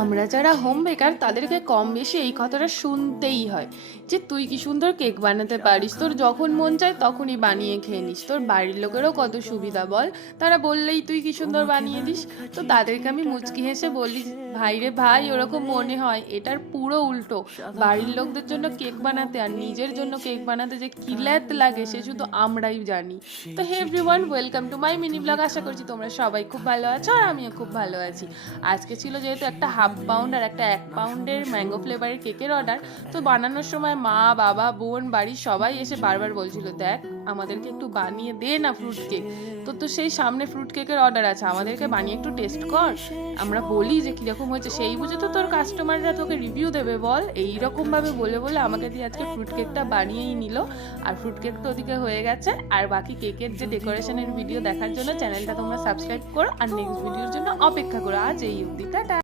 আমরা যারা হোম বেকার তাদেরকে কম বেশি এই কথাটা শুনতেই হয় যে তুই কি সুন্দর কেক বানাতে পারিস, তোর যখন মন চায় তখনই বানিয়ে খেয়ে নিস, তোর বাড়ির লোকেরও কত সুবিধা বল, তারা বললেই তুই কি সুন্দর বানিয়ে দিস। তো তাদেরকে আমি মুচকি হেসে বলি, ভাই রে ভাই, ওরকম মনে হয়, এটার পুরো উল্টো। বাড়ির লোকদের জন্য কেক বানাতে আর নিজের জন্য কেক বানাতে যে কি ল্যাদ লাগে সে শুধু আমরাই জানি। তো hey everyone, welcome to my mini blog. আশা করছি তোমরা সবাই খুব ভালো আছো আর আমিও খুব ভালো আছি। আজকে ছিল যেহেতু একটা 1/2 পাউন্ড আর একটা 1 পাউন্ডের ম্যাঙ্গো ফ্লেভারের কেকের অর্ডার। তো বানানোর সময় মা বাবা বোন বাড়ির সবাই এসে বারবার বলছিল, দেখ আমাদেরকে একটু বানিয়ে দে না ফ্রুট কেক। তো তো সেই সামনে ফ্রুট কেকের অর্ডার আছে, আমাদেরকে বানিয়ে একটু টেস্ট কর। আমরা বলি যে কীরকম হয়েছে, সেই বুঝে তো তোর কাস্টমাররা তোকে রিভিউ দেবে বল। এইরকমভাবে বলে বলে আমাকে দিয়ে আজকে ফ্রুট কেকটা বানিয়েই নিল। আর ফ্রুট কেক তো ওদিকে হয়ে গেছে, আর বাকি কেকের যে ডেকোরেশনের ভিডিও দেখার জন্য চ্যানেলটা তোমরা সাবস্ক্রাইব করো আর নেক্সট ভিডিওর জন্য অপেক্ষা করো। আজ এই অবধি, টাটা।